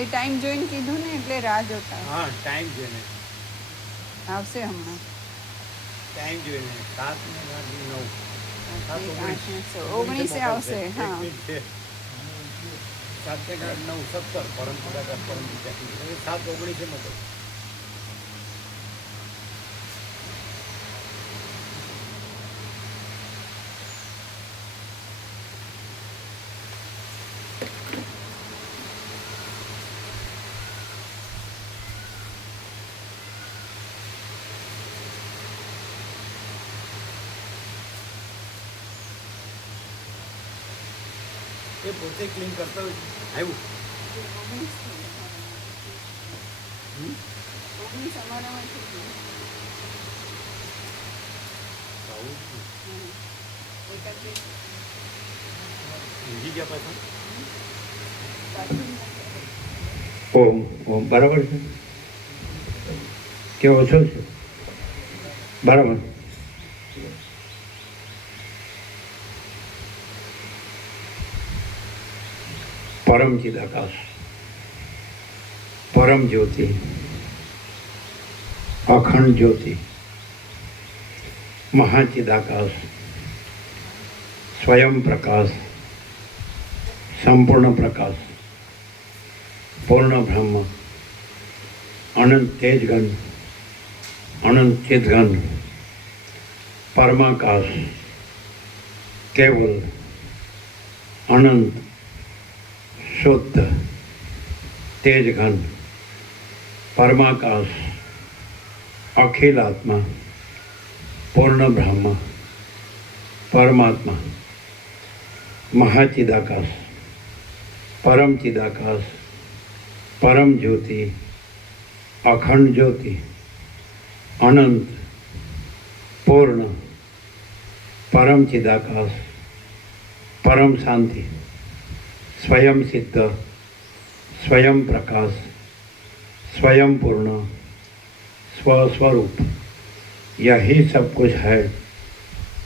એ time જોઈને કીધું ને એટલે રાહ જોતા. હા, ટાઈમ જોઈને આવશે હમણાં. ટાઈમ જોઈને 7 ને 9. 19 આવશે. હા, 7 ને 9 17 પરમ 7 19 મોકલ. એ પોતે ક્લીન કરતા હોય. આવ્યું 19 અમારામાં થઈ ગયું. ઊંઘી ગયા પાછા. ઓમ ઓમ બરાબર છે કે ઓછો છે? બરાબર. પરમ ચિદાકાશ, પરમ જ્યોતિ, અખંડ જ્યોતિ, મહાચિદાકાશ, સ્વયં પ્રકાશ, સંપૂર્ણ પ્રકાશ, પૂર્ણ બ્રહ્મ, અનંત તેજગન, અનંત ચિદગન, પરમાકાશ, કેવલ, અનંત, શુદ્ધ, તેજઘન, પરમાકાશ, અખિલ આત્મા, પૂર્ણ બ્રહ્મ, પરમાત્મા, મહાચિદાકાશ, પરમ ચિદાકાશ, પરમ જ્યોતિ, અખંડ જ્યોતિ, અનંત, પૂર્ણ, પરમ ચિદાકાશ, પરમ શાંતિ, स्वयं सिद्ध, स्वयं प्रकाश, स्वयं पूर्ण, स्वस्वरूप, यही सब कुछ है,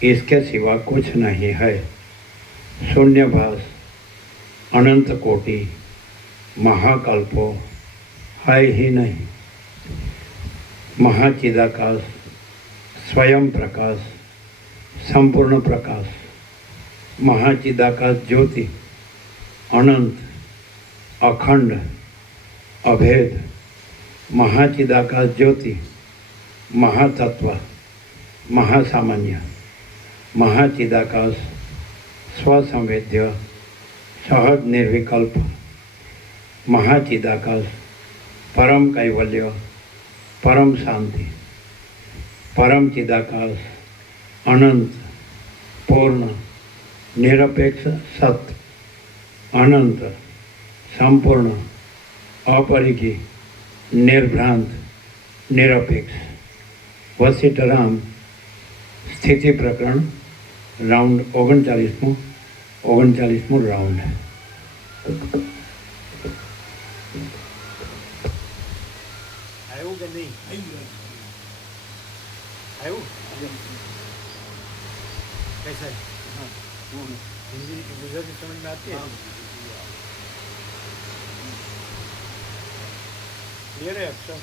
इसके सिवा कुछ नहीं है। शून्यभास, अनंत कोटि, महाकल्पो है ही नहीं। महाचिदाकाश, स्वयं प्रकाश, संपूर्ण प्रकाश, महाचिदाकाश ज्योति, अनंत, अखंड, अभेद, महाचिदाकाश ज्योति, महातत्व, महासामान्य, महाचिदाकाश, स्वसंवेद्य, सहज निर्विकल्प, महाचिदाकाश, परम कैवल्य, परम शांति, परम चिदाकाश, अनंत, पूर्ण, निरपेक्ष सत्य, अनंत, संपूर्ण, अपरिकी, निर्भ्रांत, निरपेक्ष। वशिष्ठ राम स्थिति प्रकरण राउंड 39मो राउंड। આવ્યું કે નહીં? આવ્યું कैसा है? हिंदी गुजराती समझ में आती है? क्लियर है अक्षर?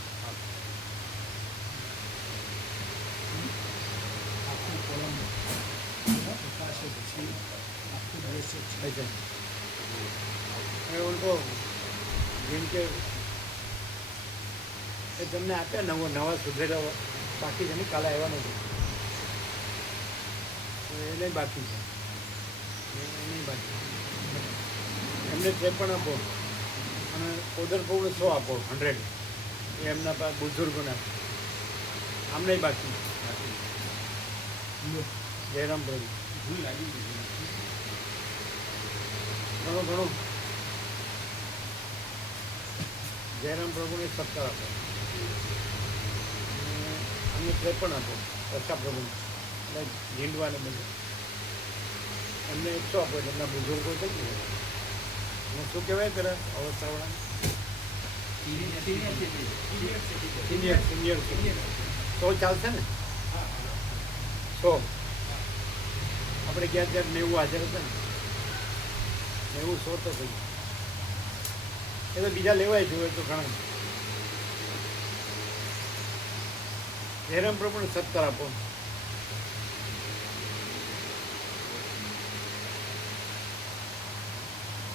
उनको जिनके તમને આપ્યા નવા સુધરેલા બાકી છે ને કાલે આવ્યા નથી એ નહીં બાકી છે નહીં બાકી એમને 53 આપો અને ઓર્ડર પ્રમાણે 100 આપો 100 એ એમના પાસે બુઝુર્ગોને આમ નહીં બાકી જયરામ પ્રભુ ઘણું ઘણું જયરામ પ્રભુને 70 આપો અમને 53 આપો વર્ષા પ્રભુને એટલે ઝીંડવાને બધું એમને 100 આપો એટલે એમના બુઝુર્ગો થઈ ગયું અને શું કહેવાય કરે અવસ્થાવાળા સિનિયર 100 ચાલશે ને 100 આપણે ગયા ત્યારે 90 હાજર હતા ને 90 100 તો થઈ એ તો બીજા લેવાય જોઈએ તો ઘણા. હેરામ પ્રમાણે સત્તર આપો.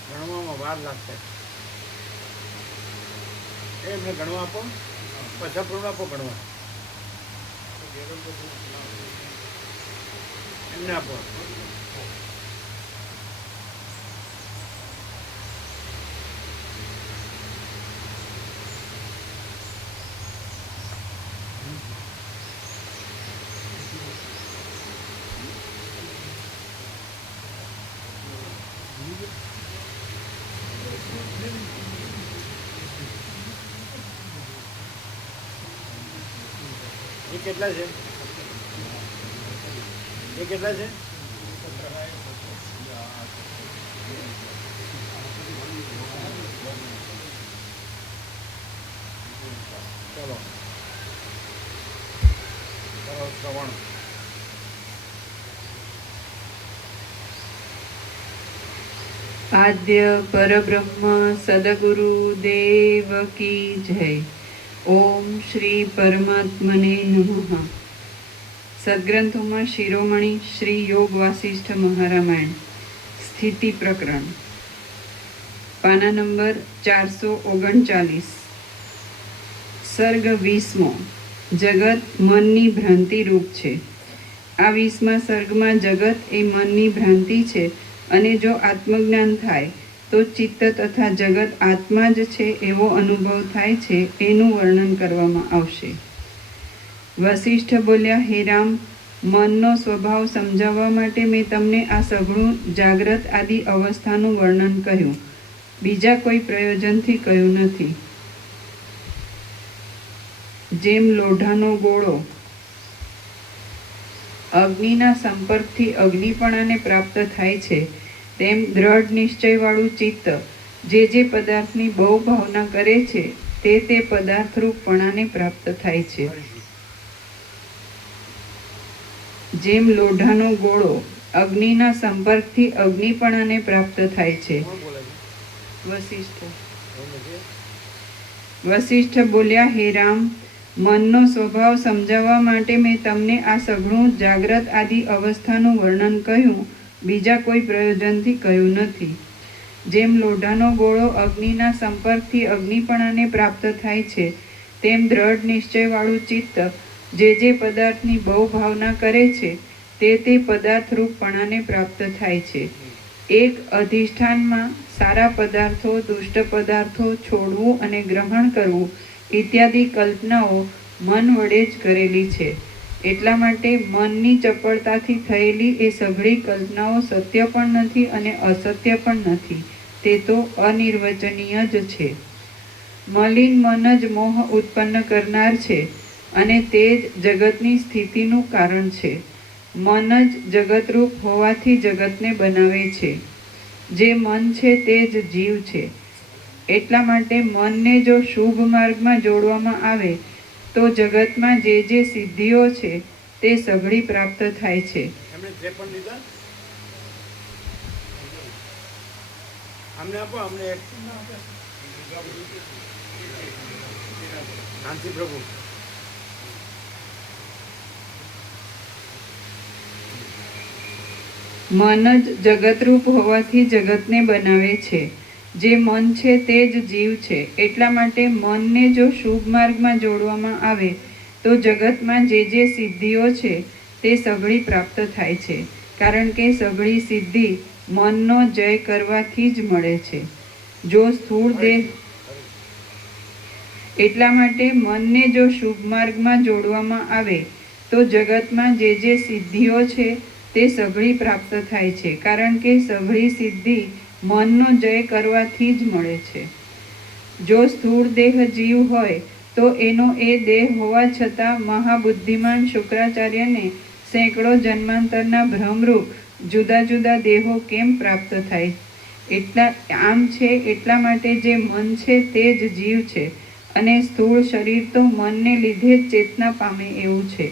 ગણવામાં વાર લાગશે. એમને ગણવા આપો, પછા પ્રમાણ આપો ગણવા. એમને આપો. એ કેટલા છે? એ કેટલા છે? ચલો શ્રવણ. આદ્ય પરબ્રહ્મ સદગુરુ દેવ કી જય. ઓમ શ્રી પરમાત્મને નમઃ. સદગ્રંથોમાં શિરોમણી શ્રી યોગ વાસિષ્ઠ મહારામાયણ સ્થિતિ પ્રકરણ પાના નંબર 439. સર્ગ 20મો. જગત મનની ભ્રાંતિ રૂપ છે. આ 20મા સર્ગમાં જગત એ મનની ભ્રાંતિ છે અને જો આત્મજ્ઞાન થાય તો ચિત્ત તથા જગત આત્મા જ છે એવો અનુભવ થાય છે એનું વર્ણન કરવામાં આવશે. વસિષ્ઠ બોલ્યા, હે રામ, મનનો સ્વભાવ સમજાવવા માટે મેં તમને આ સઘળું જાગ્રત આદિ અવસ્થાનું વર્ણન કહ્યું, બીજા કોઈ પ્રયોજનથી કહ્યું નથી. જેમ લોઢાનો ગોળો અગ્નિના સંપર્કથી અગ્નિપણાને પ્રાપ્ત થાય છે, તેમ દ્રઢ નિશ્ચયવાળું ચિત્ત જે પદાર્થની બહુ ભાવના કરે છે તે પદાર્થરૂપપણાને પ્રાપ્ત થાય છે. જેમ લોઢાનો ગોળો અગ્નિના સંપર્કથી અગ્નિપણાને પ્રાપ્ત થાય છે. વસિષ્ઠ બોલ્યા, હે રામ, મનનો સ્વભાવ સમજાવવા માટે મેં તમને આ સઘળું જાગ્રત આદિ અવસ્થાનું વર્ણન કહ્યું, બીજા કોઈ પ્રયોજનથી કહ્યું નથી. જેમ લોઢાનો ગોળો અગ્નિના સંપર્કથી અગ્નિપણાને પ્રાપ્ત થાય છે, તેમ દ્રઢ નિશ્ચયવાળું ચિત્ત જે પદાર્થની બહુ ભાવના કરે છે તે પદાર્થરૂપપણાને પ્રાપ્ત થાય છે. એક અધિષ્ઠાનમાં સારા પદાર્થો, દુષ્ટ પદાર્થો છોડવું અને ગ્રહણ કરવું ઇત્યાદિ કલ્પનાઓ મન વડે જ કરેલી છે. એટલા માટે મનની ચપળતાથી થયેલી એ સઘળી કલ્પનાઓ સત્ય પણ નથી અને અસત્ય પણ નથી, તે તો અનિર્વચનીય જ છે. મલિન મન જ મોહ ઉત્પન્ન કરનાર છે અને તે જ જગતની સ્થિતિનું કારણ છે. મન જ જગતરૂપ હોવાથી જગતને બનાવે છે. જે મન છે તે જ જીવ છે. એટલા માટે મનને જો શુભ માર્ગમાં જોડવામાં આવે તો જગતમાં જે સિદ્ધિઓ છે તે સઘળી પ્રાપ્ત થાય છે. એમણે 53 લીધા. અમને આપો, અમને શાંતિ પ્રભુ. મન જ જગતરૂપ હોવાથી જગતને બનાવે છે. જે મન છે તે જ જીવ છે. એટલા માટે મનને જો શુભ માર્ગમાં જોડવામાં આવે તો જગતમાં જે સિદ્ધિઓ છે તે સઘળી પ્રાપ્ત થાય છે. કારણ કે સઘળી સિદ્ધિ મનનો જય કરવાથી જ મળે છે. જો સ્થૂળ દેહ એટલા માટે મનને જો શુભ માર્ગમાં જોડવામાં આવે તો જગતમાં જે સિદ્ધિઓ છે તે સઘળી પ્રાપ્ત થાય છે. કારણ કે સઘળી સિદ્ધિ મનનો જય કરવાથી જ મળે છે. જો સ્થૂળ દેહ જીવ હોય તો એનો એ દેહ હોવા છતાં મહાબુદ્ધિમાન શુક્રાચાર્યને સેંકડો જન્માંતરના ભ્રમરૂપ જુદા જુદા દેહો કેમ પ્રાપ્ત થાય? આમ છે એટલા માટે જે મન છે તે જ જીવ છે અને સ્થૂળ શરીર તો મનને લીધે જ ચેતના પામે એવું છે.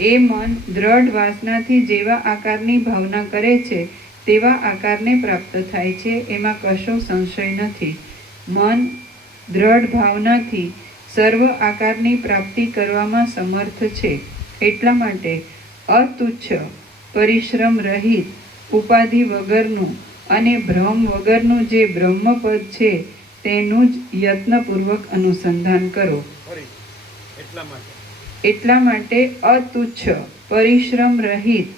એ મન દ્રઢ વાસનાથી જેવા આકારની ભાવના કરે છે તેવા આકારને પ્રાપ્ત થાય છે, એમાં કશો સંશય નથી. મન દ્રઢ ભાવનાથી સર્વ આકારની પ્રાપ્તિ કરવામાં સમર્થ છે. એટલા માટે અતુચ્છ, પરિશ્રમ રહિત, ઉપાધિ વગરનું અને ભ્રમ વગરનું જે બ્રહ્મપદ છે તેનું જ યત્નપૂર્વક અનુસંધાન કરો. એટલા માટે અતુચ્છ, પરિશ્રમ રહિત,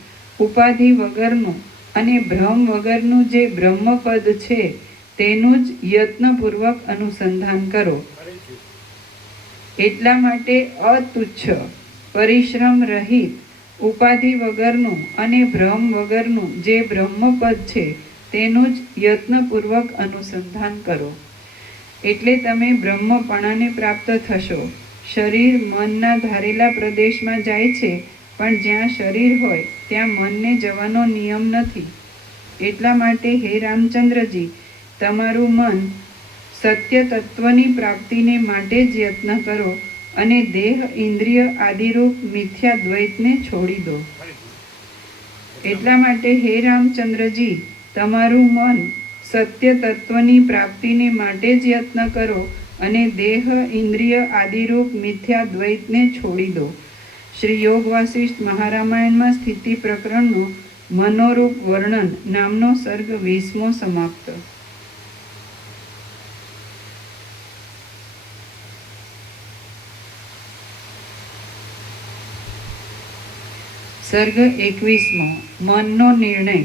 ઉપાધિ વગરનું અને ભ્રમ વગરનું જે બ્રહ્મપદ છે તેનું જ યત્નપૂર્વક અનુસંધાન કરો. એટલા માટે અતુચ્છ, પરિશ્રમ રહિત, ઉપાધિ વગરનું અને ભ્રમ વગરનું જે બ્રહ્મપદ છે તેનું જ યત્નપૂર્વક અનુસંધાન કરો. એટલે તમે બ્રહ્મપણાને પ્રાપ્ત થશો. શરીર મનના ધારેલા પ્રદેશમાં જાય છે, પણ જ્યાં શરીર હોય ત્યાં મનને જવાનો નિયમ નથી. એટલા માટે હે રામચંદ્રજી, તમારું મન સત્ય તત્વની પ્રાપ્તિને માટે જ યત્ન કરો અને દેહ, ઇન્દ્રિય આદિરૂપ મિથ્યા દ્વૈતને છોડી દો. એટલા માટે હે રામચંદ્રજી, તમારું મન સત્ય તત્વની પ્રાપ્તિને માટે જ યત્ન કરો અને દેહ, ઇન્દ્રિય આદિરૂપ મિથ્યા દ્વૈતને છોડી દો. શ્રી યોગ વાસિષ્ઠ મહારામાયણમાં સ્થિતિ પ્રકરણનું મનોરૂપ વર્ણન નામનો સર્ગ 20મો સમાપ્ત. સર્ગ 21મો, મનનો નિર્ણય.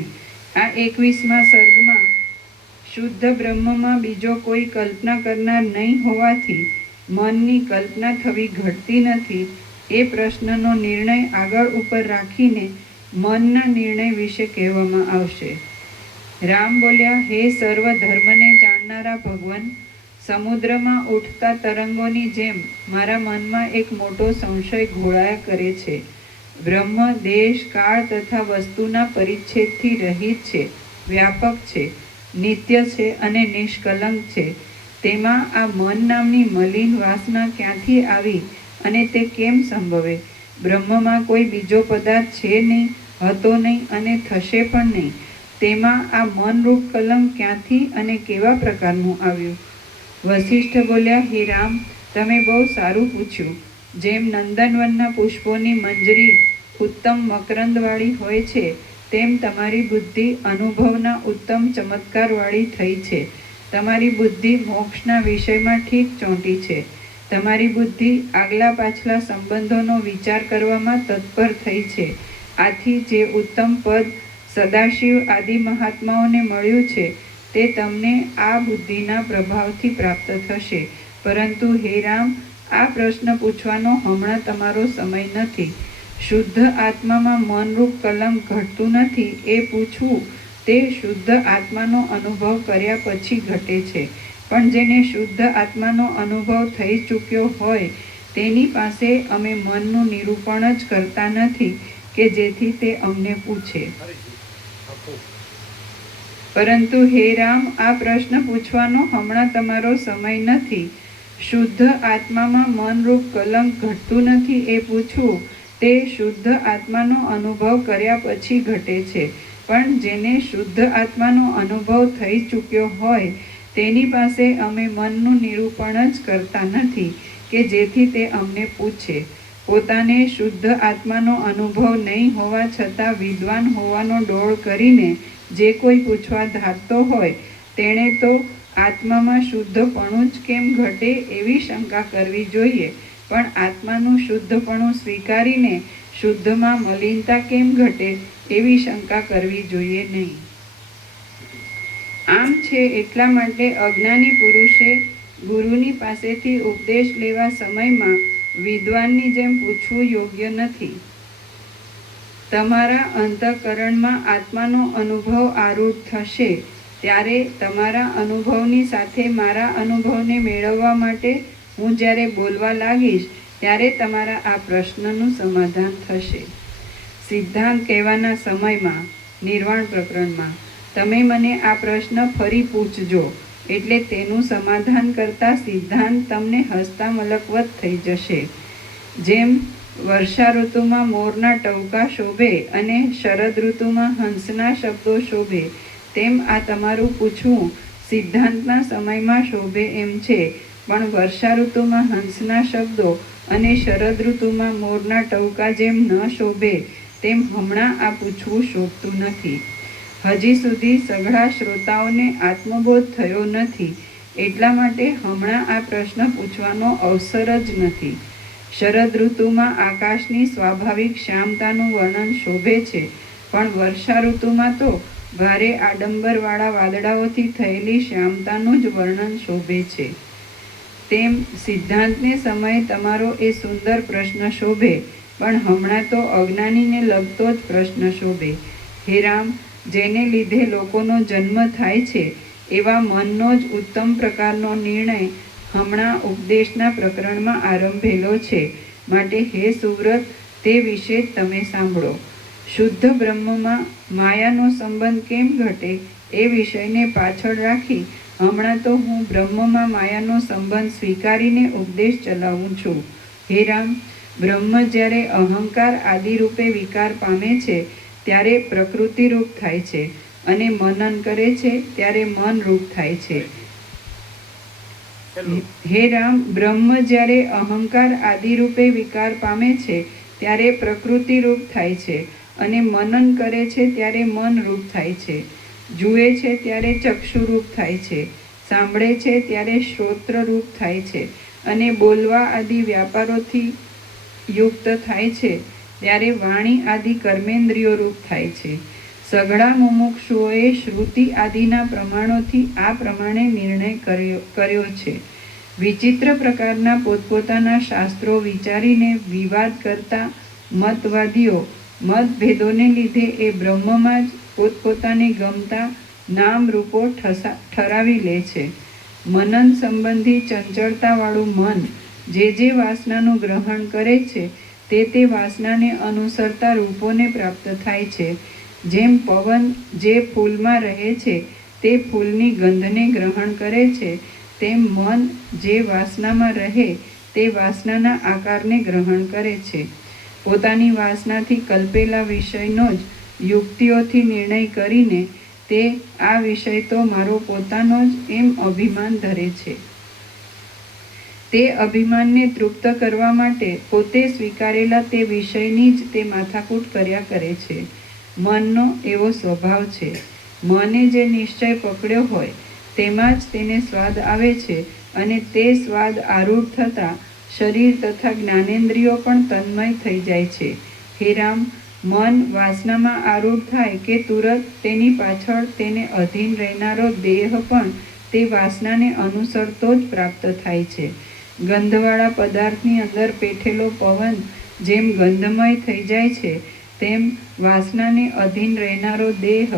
આ 21મા સર્ગમાં શુદ્ધ બ્રહ્મમાં બીજો કોઈ કલ્પના કરનાર નહીં હોવાથી મનની કલ્પના થવી ઘટતી નથી એ પ્રશ્નનો નિર્ણય આગળ ઉપર રાખીને મનના નિર્ણય વિશે કહેવામાં આવશે. રામ બોલ્યા, હે સર્વ ધર્મને જાણનારા ભગવાન, સમુદ્રમાં ઉઠતા તરંગોની જેમ મારા મનમાં એક મોટો સંશય ઘોળાયા કરે છે. બ્રહ્મ દેશ, કાળ તથા વસ્તુના પરિચ્છેદથી રહિત છે, વ્યાપક છે, નિત્ય છે અને નિષ્કલંક છે. તેમાં આ મન નામની મલિન વાસના ક્યાંથી આવી અને તે કેમ સંભવે? બ્રહ્મમાં કોઈ બીજો પદાર્થ છે નહીં, હતો નહીં અને થશે પણ નહીં. તેમાં આ મનરૂપ કલંક ક્યાંથી અને કેવા પ્રકારનું આવ્યું? વસિષ્ઠ બોલ્યા, હે રામ, તમે બહુ સારું પૂછ્યું. જેમ નંદનવનના પુષ્પોની મંજરી ઉત્તમ મકરંદવાળી હોય છે, તેમ તમારી બુદ્ધિ અનુભવના ઉત્તમ ચમત્કારવાળી થઈ છે. તમારી બુદ્ધિ મોક્ષના વિષયમાં ઠીક ચોંટી છે. તમારી બુદ્ધિ આગલા પાછલા સંબંધોનો વિચાર કરવામાં તત્પર થઈ છે. આથી જે ઉત્તમ પદ સદાશિવ આદિ મહાત્માઓને મળ્યું છે તે તમને આ બુદ્ધિના પ્રભાવથી પ્રાપ્ત થશે. પરંતુ હે રામ, આ પ્રશ્ન પૂછવાનો હમણાં તમારો સમય નથી. શુદ્ધ આત્મામાં મનરૂપ કલંક ઘટતું નથી એ પૂછવું તે શુદ્ધ આત્માનો અનુભવ કર્યા પછી ઘટે છે. પણ જેને શુદ્ધ આત્માનો અનુભવ થઈ ચૂક્યો હોય તેની પાસે અમે મનનું નિરૂપણ જ કરતા નથી કે જેથી તે અમને પૂછે. પરંતુ હે રામ, આ પ્રશ્ન પૂછવાનો હમણાં તમારો સમય નથી. શુદ્ધ આત્મામાં મનરૂપ કલંક ઘટતું નથી એ પૂછવું તે શુદ્ધ આત્માનો અનુભવ કર્યા પછી ઘટે છે. પણ જેને શુદ્ધ આત્માનો અનુભવ થઈ ચૂક્યો હોય તેની પાસે અમે મનનું નિરૂપણ જ કરતા નથી કે જેથી તે અમને પૂછે. પોતાને શુદ્ધ આત્માનો અનુભવ નહીં હોવા છતાં વિદ્વાન હોવાનો ડોળ કરીને જે કોઈ પૂછવા ધારતો હોય તેણે તો આત્મામાં શુદ્ધપણું જ કેમ ઘટે એવી શંકા કરવી જોઈએ. પણ આત્માનું શુદ્ધપણું સ્વીકારીને શુદ્ધમાં મલિનતા કેમ ઘટે એવી શંકા કરવી જોઈએ નહીં. આમ છે એટલા માટે અજ્ઞાની પુરુષે ગુરુની પાસેથી ઉપદેશ લેવા સમયમાં વિદ્વાનની જેમ પૂછવું યોગ્ય નથી. તમારા અંતઃકરણમાં આત્માનો અનુભવ આરૂઢ થશે ત્યારે તમારા અનુભવની સાથે મારા અનુભવને મેળવવા માટે હું જ્યારે બોલવા લાગીશ ત્યારે તમારા આ પ્રશ્નનું સમાધાન થશે. સિદ્ધાંત કહેવાના સમયમાં નિર્વાણ પ્રકરણમાં તમે મને આ પ્રશ્ન ફરી પૂછજો એટલે તેનું સમાધાન કરતા સિદ્ધાંત તમને હસતા મલકવત થઈ જશે. જેમ વર્ષા ઋતુમાં મોરના ટહુકા શોભે અને શરદ ઋતુમાં હંસના શબ્દો શોભે તેમ આ તમારું પૂછવું સિદ્ધાંતના સમયમાં શોભે એમ છે, પણ વર્ષા ઋતુમાં હંસના શબ્દો અને શરદ ઋતુમાં મોરના ટહુકા જેમ ન શોભે તેમ હમણાં આ પૂછવું શોભતું નથી. હજી સુધી સઘળા શ્રોતાઓને આત્મબોધ થયો નથી, એટલા માટે હમણાં આ પ્રશ્ન પૂછવાનો અવસર જ નથી. શરદ ઋતુમાં આકાશની સ્વાભાવિક શ્યામતાનું વર્ણન શોભે છે, પણ વર્ષા ઋતુમાં તો ભારે આડંબરવાળા વાદળાઓથી થયેલી શ્યામતાનું જ વર્ણન શોભે છે. તેમ સિદ્ધાંતને સમયે તમારો એ સુંદર પ્રશ્ન શોભે, પણ હમણાં તો અજ્ઞાનીને લગતો જ પ્રશ્ન શોભે. હે રામ, જેને લીધે લોકોનો જન્મ થાય છે એવા મનનો જ ઉત્તમ પ્રકારનો નિર્ણય હમણાં ઉપદેશના પ્રકરણમાં આરંભેલો છે, માટે હે સુવ્રત, તે વિશે તમે સાંભળો. શુદ્ધ બ્રહ્મમાં માયાનો સંબંધ કેમ ઘટે એ વિષયને પાછળ રાખી હમણાં તો હું બ્રહ્મમાં માયાનો સંબંધ સ્વીકારીને ઉપદેશ ચલાવું છું. હે રામ, બ્રહ્મ જ્યારે અહંકાર આદિ રૂપે વિકાર પામે છે ત્યારે પ્રકૃતિ રૂપ થાય છે, અને મનન કરે છે ત્યારે મન રૂપ થાય છે. હે રામ, બ્રહ્મ જ્યારે અહંકાર આદિ રૂપે વિકાર પામે છે ત્યારે પ્રકૃતિ રૂપ થાય છે, અને મનન કરે છે ત્યારે મન રૂપ થાય છે. જુએ છે ત્યારે ચક્ષુરૂપ થાય છે, સાંભળે છે ત્યારે શ્રોત્ર રૂપ થાય છે, અને બોલવા આદિ વ્યાપારોથી યુક્ત થાય છે ત્યારે વાણી આદિ કર્મેન્દ્રિયો રૂપ થાય છે. સઘળા મુમુક્ષુઓએ શ્રુતિ આદિના પ્રમાણોથી આ પ્રમાણે નિર્ણય કર્યો છે. વિચિત્ર પ્રકારના પોતપોતાના શાસ્ત્રો વિચારીને વિવાદ કરતા મતવાદીઓ મતભેદોને લીધે એ બ્રહ્મમાં જ પોતપોતાને ગમતા નામ રૂપો ઠરાવી લે છે. મનન સંબંધી ચંચળતાવાળું મન જે વાસનાનું ગ્રહણ કરે છે તે વાસનાને અનુસરતા રૂપોને પ્રાપ્ત થાય છે. જેમ પવન જે ફૂલમાં રહે છે તે ફૂલની ગંધને ગ્રહણ કરે છે, તેમ મન જે વાસનામાં રહે તે વાસનાના આકારને ગ્રહણ કરે છે. પોતાની વાસનાથી કલ્પેલા વિષયનો જ યુક્તિઓથી નિર્ણય કરીને તે આ વિષય તો મારો પોતાનો જ એમ અભિમાન ધરે છે. તે અભિમાનને તૃપ્ત કરવા માટે પોતે સ્વીકારેલા તે વિષયની જ તે માથાકૂટ કર્યા કરે છે. મનનો એવો સ્વભાવ છે. મને જે નિશ્ચય પકડ્યો હોય તેમાં જ તેને સ્વાદ આવે છે, અને તે સ્વાદ આરૂઢ થતાં શરીર તથા જ્ઞાનેન્દ્રિયો પણ તન્મય થઈ જાય છે. હે રામ, મન વાસનામાં આરૂઢ થાય કે તુરત તેની પાછળ તેને અધીન રહેનારો દેહ પણ તે વાસનાને અનુસરતો જ પ્રાપ્ત થાય છે. ગંધવાળા પદાર્થની અંદર પેઠેલો પવન જેમ ગંધમય થઈ જાય છે, તેમ વાસનાને અધીન રહેનારો દેહ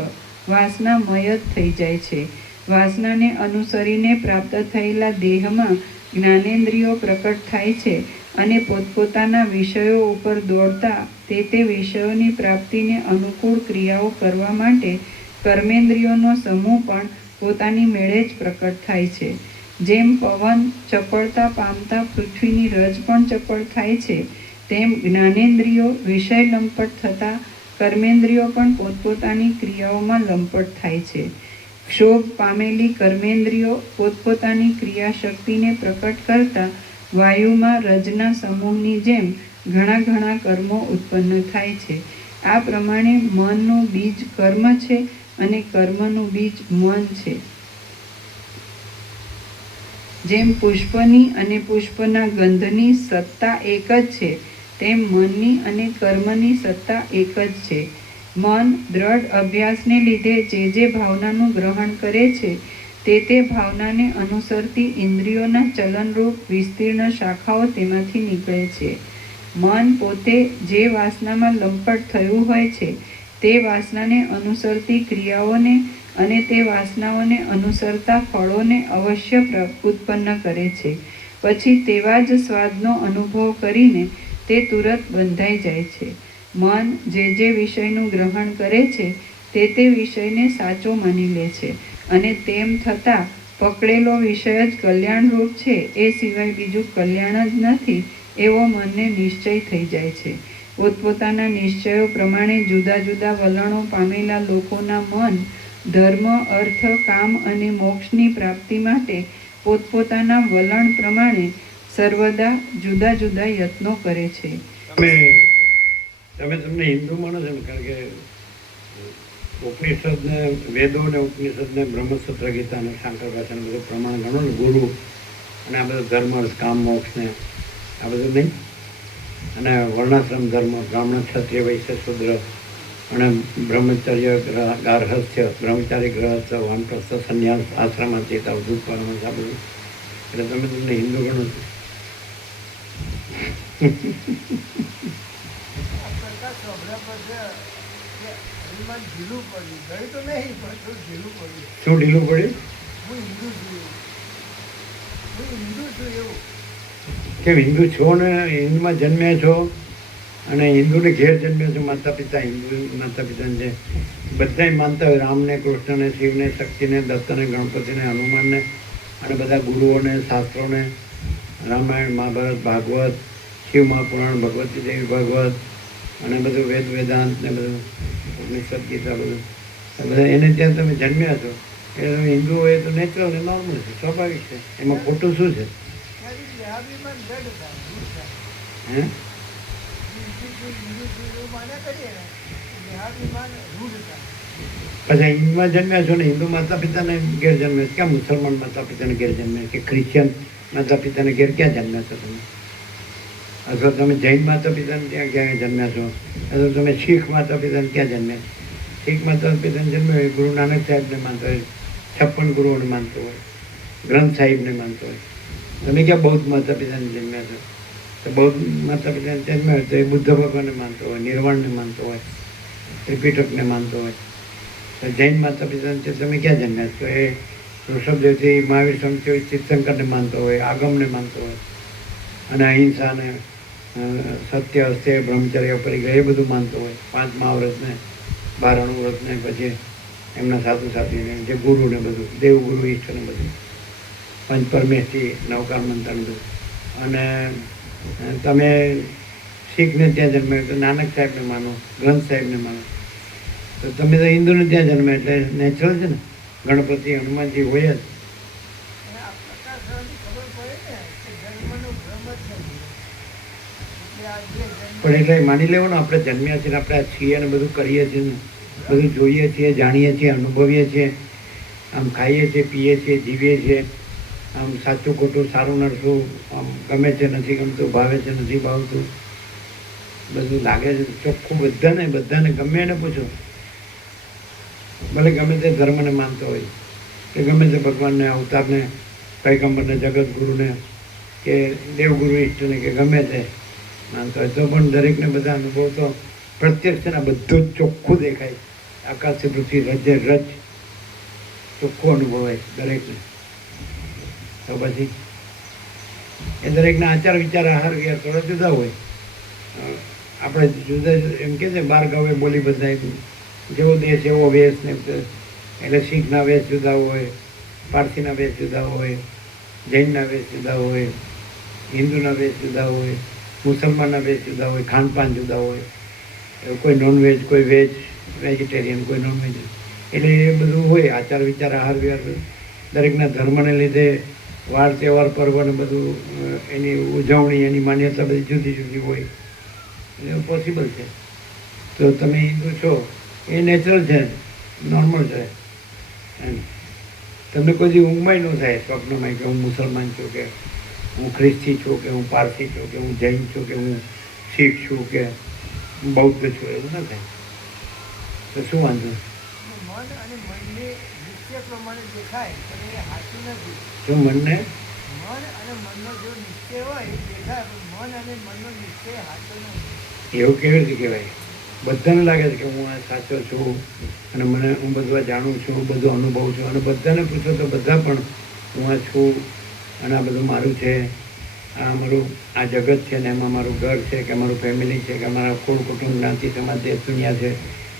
વાસનામય જ થઈ જાય છે. વાસનાને અનુસરીને પ્રાપ્ત થયેલા દેહમાં જ્ઞાનેન્દ્રિયો પ્રકટ થાય છે, અને પોતપોતાના વિષયો ઉપર દોડતા તે વિષયોની પ્રાપ્તિને અનુકૂળ ક્રિયાઓ કરવા માટે કર્મેન્દ્રિયોનો સમૂહ પણ પોતાની મેળે જ પ્રકટ થાય છે. જેમ પવન ચપળતા પામતા પૃથ્વીની રજ પણ ચપળ થાય છે, તેમ જ્ઞાનેન્દ્રિયો વિષય લંપટ થતાં કર્મેન્દ્રિયો પણ પોતપોતાની ક્રિયાઓમાં લંપટ થાય છે. ક્ષોભ પામેલી કર્મેન્દ્રિયો પોતપોતાની ક્રિયાશક્તિને પ્રકટ કરતા વાયુમાં રજના સમૂહની જેમ ઘણા કર્મો ઉત્પન્ન થાય છે. આ પ્રમાણે મનનું બીજ કર્મ છે અને કર્મનું બીજ મન છે. જેમ પુષ્પની અને પુષ્પના ગંધની સત્તા એક જ છે, તેમ મનની અને કર્મની સત્તા એક જ છે. મન દ્રઢ અભ્યાસને લીધે જે ભાવનાનું ગ્રહણ કરે છે તે ભાવનાને અનુસરતી ઇન્દ્રિયોના ચલનરૂપ વિસ્તીર્ણ શાખાઓ તેમાંથી નીકળે છે. મન પોતે જે વાસનામાં લંપટ થયું હોય છે તે વાસનાને અનુસરતી ક્રિયાઓને અને તે વાસનાઓને અનુસરતા ફળોને અવશ્ય ઉત્પન્ન કરે છે. પછી તેવા જ સ્વાદનો અનુભવ કરીને તે તુરત બંધાઈ જાય છે. મન જે વિષયનું ગ્રહણ કરે છે તે વિષયને સાચો માની લે છે, અને તેમ થતાં પકડેલો વિષય જ કલ્યાણરૂપ છે એ સિવાય બીજું કલ્યાણ જ નથી એવો મનને નિશ્ચય થઈ જાય છે. પોતપોતાના નિશ્ચયો પ્રમાણે જુદા જુદા વલણો પામેલા લોકોના મન ધર્મ, અર્થ, કામ અને મોક્ષની પ્રાપ્તિ માટે પોતપોતાના વલણ પ્રમાણે સર્વદા જુદા જુદા યત્નો કરે છે. તમને હિન્દુ માનો છો ને, કારણ કે ઉપનિષદને, વેદો ને ઉપનિષદને, બ્રહ્મસૂત્ર ગીતા અને શાંકર ભાષાને બધું પ્રમાણ ગણો ને, ગુરુ અને આ બધું ધર્મ, કામ, મોક્ષ ને આ બધું નહીં, અને વર્ણાશ્રમ ધર્મ, બ્રાહ્મણ, ક્ષત્રિય, વૈશ્ય, શૂદ્ર અને બ્રહ્મચર્ય, ગાર્હસ્થ્ય, બ્રહ્મચારી, ગ્રહસ્થ, વાનપ્રસ્થ, સંન્યાસ, આશ્રમાતીત, અવધૂત, પરમહંસ, આ બધું. એટલે તમને હિન્દુ ગણો છો. શું ઢીલું પડ્યું? કેમ હિન્દુ છો ને, હિન્દુમાં જન્મ્યા છો અને હિન્દુને ઘેર જન્મ્યા છો, માતા પિતા હિન્દુ માતા પિતાને છે, બધાય માનતા હોય રામને, કૃષ્ણને, શિવને, શક્તિને, દત્તને, ગણપતિને, હનુમાનને અને બધા ગુરુઓને, શાસ્ત્રોને, રામાયણ, મહાભારત, ભાગવત, શિવ મહાપુરાણ, ભગવતી દેવી ભાગવત અને બધું વેદ વેદાંત ને બધું ઉપનિષદ ગીતા બધું બધા એને ત્યાં તમે જન્મ્યા છો એટલે તમે હિન્દુ હોય તો નેચરલ ને નોર્મલ છે, સ્વાભાવિક છે. એમાં ખોટું શું છે? હે? પછી હિન્દુમાં જન્મ્યા છો ને, હિન્દુ માતા પિતાને ઘેર જન્મ્યા છો, ક્યાં મુસલમાન માતા પિતાને ઘેર જન્મ્યા કે ક્રિશ્ચિયન માતા પિતાને ઘેર ક્યાં જન્મ્યા છો તમે? અથવા તમે જૈન માતા પિતાને ત્યાં ક્યાં જન્મ્યા છો? અથવા તમે શીખ માતા પિતાને ક્યાં જન્મ્યા? શીખ માતા પિતાને જન્મ્યો હોય ગુરુ નાનક સાહેબને માનતો હોય, 56 ગુરુઓને માનતો હોય, ગ્રંથ સાહિબને માનતો હોય. તમે ક્યાં બૌદ્ધ માતા પિતાને જન્મ્યા છો? તો બૌદ્ધ માતા પિતાને જન્મ્યા હોય તો એ બુદ્ધ ભગવાનને માનતો હોય, નિર્વાણને માનતો હોય, ત્રિપિટકને માનતો હોય. તો જૈન માતા પિતાને તમે ક્યાં જન્મ્યા છો? એ ઋષભદેવથી મહાવીર સ્વામી તીર્થંકરને માનતો હોય, આગમને માનતો હોય અને અહિંસાને, સત્ય, અસ્ત્ય, બ્રહ્મચર્ય, પરિગ્રહ એ બધું માનતો હોય. 5 મહાવ્રતને, 12 વ્રતને, પછી એમના સાધુ સાથીને, જે ગુરુને બધું, દેવગુરુ, ઈષ્ટને બધું, પંચ પરમેશથી, નવકાર મંત્રને બધું. અને તમે શીખને ત્યાં જન્મ્યા તો નાનક સાહેબને માનો, ગ્રંથ સાહેબને માનો. તો તમે તો હિન્દુને ત્યાં જન્મ્યા એટલે નેચરલ છે ને, ગણપતિ, હનુમાનજી હોય જ. પણ એટલે માની લેવો ને, આપણે જન્મ્યા છીએ ને, આપણે આ છીએ ને બધું કરીએ છીએ ને, બધું જોઈએ છીએ, જાણીએ છીએ, અનુભવીએ છીએ, આમ ખાઈએ છીએ, પીએ છીએ, જીવીએ છીએ, આમ સાચું ખોટું, સારું નરસું, આમ ગમે છે, નથી ગમતું, ભાવે છે, નથી ભાવતું, બધું લાગે છે ચોખ્ખું. બધાને ગમે એને પૂછો, ભલે ગમે તે ધર્મને માનતો હોય કે ગમે તે ભગવાનને, અવતારને, પૈગંબરને, જગતગુરુને કે દેવગુરુ, ઈષ્ટને કે ગમે તે માનતો હોય તો પણ દરેકને બધા અનુભવ તો પ્રત્યક્ષ છે ને, બધું જ ચોખ્ખું દેખાય. આકાશથી પૃથ્વી, રજે રજ ચોખ્ખું અનુભવાય દરેકને. તો પછી એ દરેકના આચાર, વિચાર, આહાર વિહાર થોડા જુદા હોય. આપણે જુદા એમ કે છે 12 ગાવે બોલી બદલાય, જેવો દેશ એવો વેશ ને. એટલે શીખના વેશ જુદા હોય, પારસીના વેશ જુદા હોય, જૈનના વેશ જુદા હોય, હિન્દુના વેશ જુદા હોય, મુસલમાનના વેશ જુદા હોય, ખાનપાન જુદા હોય. કોઈ નોનવેજ, કોઈ વેજ, વેજીટેરિયન, કોઈ નોનવેજ. એટલે એ બધું હોય, આચાર વિચાર, આહાર વિહાર દરેકના ધર્મને લીધે વાર તહેવાર, પર્વ ને બધું એની ઉજવણી, એની માન્યતા બધી જુદી જુદી હોય. એવું પોસિબલ છે. તો તમે હિન્દુ છો એ નેચરલ છે, નોર્મલ છે. તમને કોઈ દી ઊંઘમાં ન થાય સ્વપ્નમાં કે હું મુસલમાન છું, કે હું ખ્રિસ્તી છું, કે હું પારસી છું, કે હું જૈન છું, કે હું શીખ છું, કે હું બૌદ્ધ છું, એવું ના થાય. તો શું વાંધો? શું મનને એવું કેવી રીતે કહેવાય? બધાને લાગે છે કે હું આ સાચો છું અને હું બધું જાણું છું, બધું અનુભવ છું, અને બધાને પૂછો તો બધા પણ હું આ છું અને આ બધું મારું છે, આ મારું આ જગત છે ને એમાં મારું ઘર છે, કે મારું ફેમિલી છે, કે અમારા કુળ કુટુંબ, જ્ઞાતિ, સમાજ, દેશ દુનિયા છે,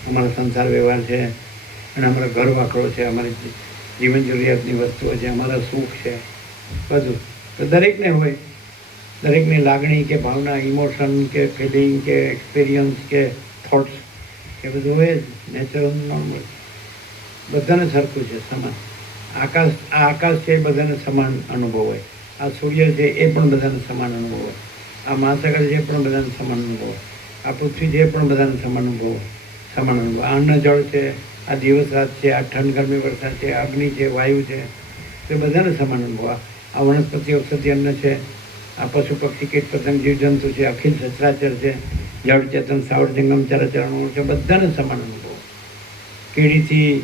અમારો સંસાર વ્યવહાર છે, અને અમારા ઘર વાકડો છે, અમારી જીવન જરૂરિયાતની વસ્તુઓ છે, અમારા સુખ છે, બધું. તો દરેકને હોય, દરેકની લાગણી કે ભાવના, ઇમોશન કે ફિલિંગ કે એક્સપિરિયન્સ કે થોટ્સ એ બધું હોય જ, નેચરલ, નોર્મલ. બધાને સરખું છે, સમાન. આ આકાશ છે એ બધાને સમાન અનુભવ હોય. આ સૂર્ય છે એ પણ બધાને સમાન અનુભવ હોય. આ મહાસાગર છે એ પણ બધાને સમાન અનુભવ હોય. આ પૃથ્વી છે એ પણ બધાને સમાન અનુભવ હોય. સમાન અનુભવ. આ અન્ન જળ છે, આ દિવસ રાત છે, આ ઠંડ ગરમી વરસાદ છે, અગ્નિ છે, વાયુ છે, તે બધાને સમાન અનુભવ. આ વનસ્પતિ ઔષધિ અન્ન છે, આ પશુ પક્ષી કીટ પતંગ જીવજંતુ છે, અખિલ સચરાચર છે, જળ ચેતન સાવર જંગમ ચરાચરણ છે, બધાને સમાન અનુભવ. કીડીથી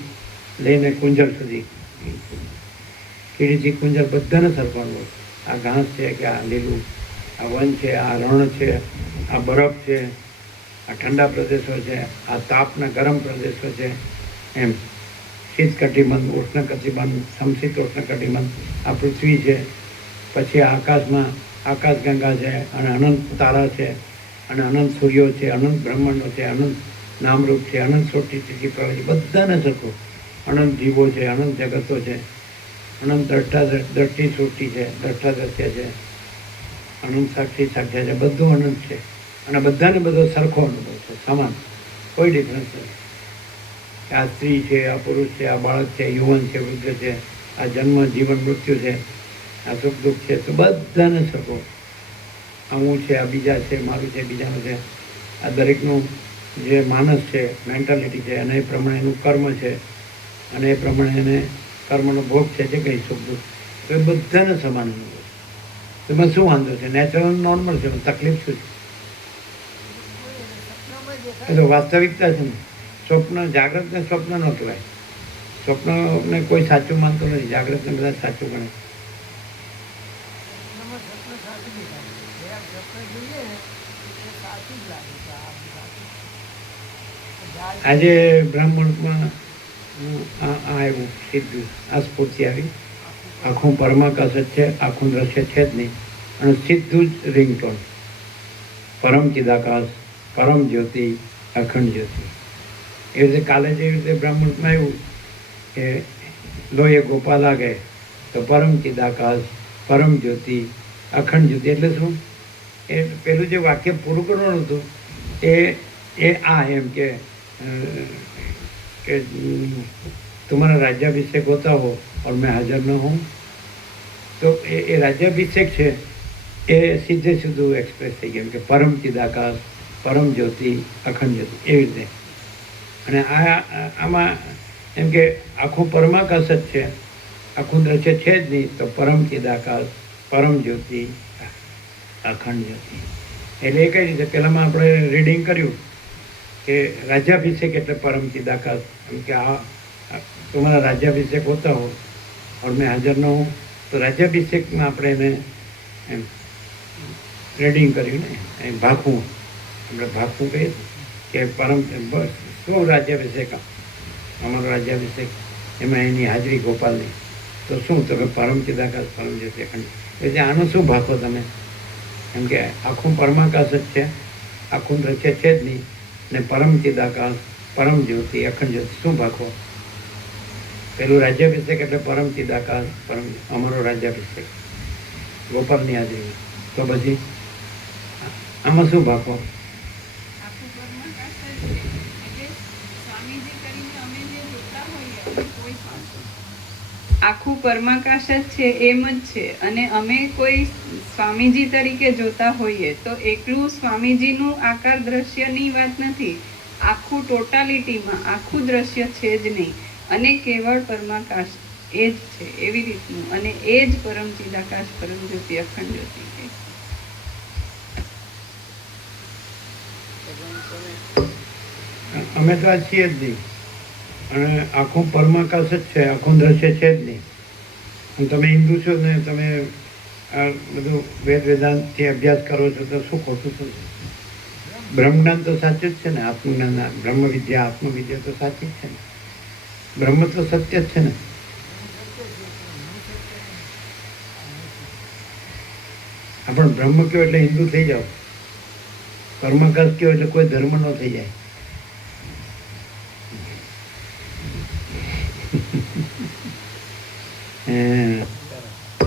લઈને કુંજર સુધી, કીડીથી કુંજર બધાને સરખો અનુભવ. આ ઘાસ છે કે આ લીલું, આ વન છે, આ રણ છે, આ બરફ છે, આ ઠંડા પ્રદેશો છે, આ તાપના ગરમ પ્રદેશો છે, એમ શીત કટિબંધ, ઉષ્ણ કટિબંધ, સમશીતોષ્ણ કટિબંધ, આ પૃથ્વી છે. પછી આકાશમાં આકાશગંગા છે, અને અનંત તારા છે, અને અનંત સૂર્યો છે, અનંત બ્રહ્માંડો છે, અનંત નામરૂપ છે, અનંત સોટી સ્થિતિ પ્રવૃત્તિ, બધાને સરખું. અનંત જીવો છે, અનંત જગતો છે, અનંત દ્રષ્ટિ સૃષ્ટિ છે, દ્રષ્ટા દ્રશ્ય છે, અનંત સાક્ષી સાક્ષી છે, બધું અનંત છે. અને બધાને બધો સરખો અનુભવ છે, સમાન, કોઈ ડિફરન્સ નથી. આ સ્ત્રી છે, આ પુરુષ છે, આ બાળક છે, યુવાન છે, વૃદ્ધ છે, આ જન્મ જીવન મૃત્યુ છે, આ સુખ દુઃખ છે, તો બધાને સરખો. આ હું છે, આ બીજા છે, મારું છે, બીજાનું છે. આ દરેકનું જે માનસ છે, મેન્ટાલિટી છે, અને એ પ્રમાણે એનું કર્મ છે, અને એ પ્રમાણે એને કર્મનો ભોગ છે જે કંઈ સુખ દુઃખ, તો એ બધાને સમાન અનુભવ છે. એમાં શું વાંધો છે? નેચરલ નોર્મલ છે, તકલીફ શું છે? એ તો વાસ્તવિકતા છે ને. સ્વપ્ન, જાગ્રતને સ્વપ્ન ન કહેવાય. સ્વપ્નને કોઈ સાચું માનતું નથી, જાગ્રતને બધા સાચું ગણે. આજે બ્રાહ્મણમાં આવ્યું સીધું, આ સ્ફૂર્તિ આવી. આખું પરમાકાશ જ છે, આખું દ્રશ્ય છે જ નહીં, અને સીધું જ રિંગટોન, પરમ ચિદાકાશ, પરમ જ્યોતિ, અખંડ જ્યોતિ. એ રીતે કાલે જે રીતે બ્રાહ્મણમાં આવ્યું કે લોહીએ ગોપા લાગે તો પરમ ચિદાકાશ, પરમ જ્યોતિ, અખંડ જ્યોતિ. એટલે શું? એ પેલું જે વાક્ય પૂરું કરવાનું હતું એ આ એમ કે तुम्हारा राज्याभिषेक होता हो और मैं हाजिर न हूँ, तो એ રાજ્યાભિષેક છે એ સીધે સીધું એક્સપ્રેસ થઈ ગયું કે પરમ ચિદાકાશ, પરમ જ્યોતિ, અખંડ જ્યોતિ, એવી રીતે. અને આમાં એમ કે આખું પરમાકાશ જ છે, આખું દ્રશ્ય છે જ નહીં, તો પરમ ચિદાકાશ, પરમ જ્યોતિ, અખંડ જ્યોતિ. એટલે એ કઈ રીતે પહેલાંમાં આપણે રીડિંગ કર્યું કે રાજ્યાભિષેક એટલે પરમ ચિદાકાશ, એમ કે तुम्हारा राज्याभिषेक होता हो और मैं हाजिर न हूँ, तो राज्याभिषेकમાં આપણે એને એમ રીડિંગ કર્યું ને, એમ ભાખવું, આપણે ભાખવું કહીએ કે પરમ બસ શું રાજ્યાભિષેક, અમારો રાજ્યાભિષેક, એમાં એની હાજરી ગોપાલની, તો શું તમે પરમ ચિદાકાશ, પરમ જ્યોતિ, અખંડ. એટલે આનો શું ભાખો તમે? એમ કે આખું પરમાકાશ જ છે, આખું દ્રશ્ય છે જ નહીં, ને પરમ ચિદાકાશ, પરમ જ્યોતિ, અખંડ જ્યોતિ, શું ભાખો? પેલું રાજ્યાભિષેક એટલે પરમ ચિદાકાશ, પરમ, અમારો રાજ્યાભિષેક ગોપાલની હાજરી, તો પછી આમાં શું ભાખો? આખું પરમાકાશ જ છે એમ જ છે, અને અમે કોઈ સ્વામીજી તરીકે જોતા હોઈએ તો એકલું સ્વામીજીનું આકાર દ્રશ્યની વાત નથી, આખું ટોટાલિટીમાં આખું દ્રશ્ય છે જ નહીં, અને કેવળ પરમાકાશ એ જ છે એવી રીતનું, અને એ જ પરમ ચિદાકાશ, પરમ જ્યોતિ, અખંડ જ્યોતિ છે. અમે તો આ છીએ જ નહીં, અને આખું પરમાકાશ જ છે, આખું દ્રશ્ય છે જ નહીં. અને તમે હિન્દુ છો ને, તમે આ બધું વેદાંતથી અભ્યાસ કરો છો, તો શું ખોટું શું છે? બ્રહ્મજ્ઞાન તો સાચું જ છે ને, આત્મજ્ઞાન, બ્રહ્મ વિદ્યા, આત્મવિદ્યા તો સાચી જ છે ને, બ્રહ્મ તો સત્ય જ છે ને. આપણે બ્રહ્મ કયો એટલે હિન્દુ થઈ જાઓ, કર્મકાશ કયો એટલે કોઈ ધર્મ ન થઈ જાય.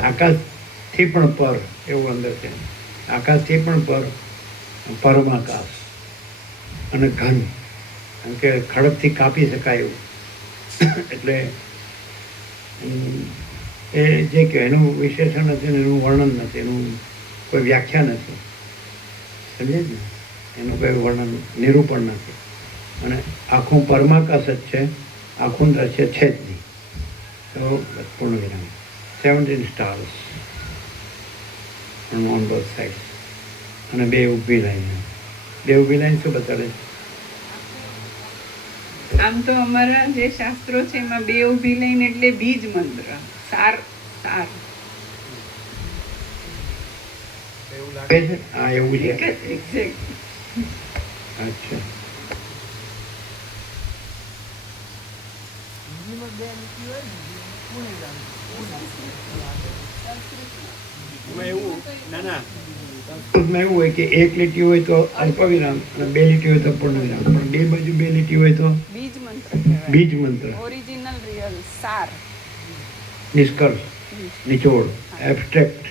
આકાશથી પણ પર એવું અંદર છે, આકાશથી પણ પર, પરમાકાશ અને ઘન, કારણ કે ખડકથી કાપી શકાય એવું એટલે એ જે કે એનું વિશેષણ નથી ને એનું વર્ણન નથી, એનું કોઈ વ્યાખ્યા નથી, સમજે જ ને, એનું કોઈ વર્ણન નિરૂપણ નથી. અને આખું પરમાકાશ જ છે, આખું દ્રશ્ય છે જ નહીં. તો પૂર્ણ વિરામ. 17 stars on both sides. અને બે ઊભી લાઈન શું બતાડે? આમ તો અમારા જે શાસ્ત્રો છે એમાં બે ઊભી લાઈન એટલે બીજ મંત્ર, સાર સાર. એવું લાગે લાગે છે? હા, એવું છે. એક્ઝેક્ટ. અચ્છા. એમાં એવું ના સંસ્કૃતમાં એવું હોય કે એક લીટી હોય તો અલ્પવિરામ અને બે લીટી હોય તો પૂર્ણ વિરામ, પણ બે બાજુ બે લીટી હોય તો બીજ મંત્ર કહેવાય. બીજ મંત્ર, ઓરિજિનલ રિયલ સાર. નિષ્કર્ષ, નિચોડ, એબ્સ્ટ્રેક્ટ.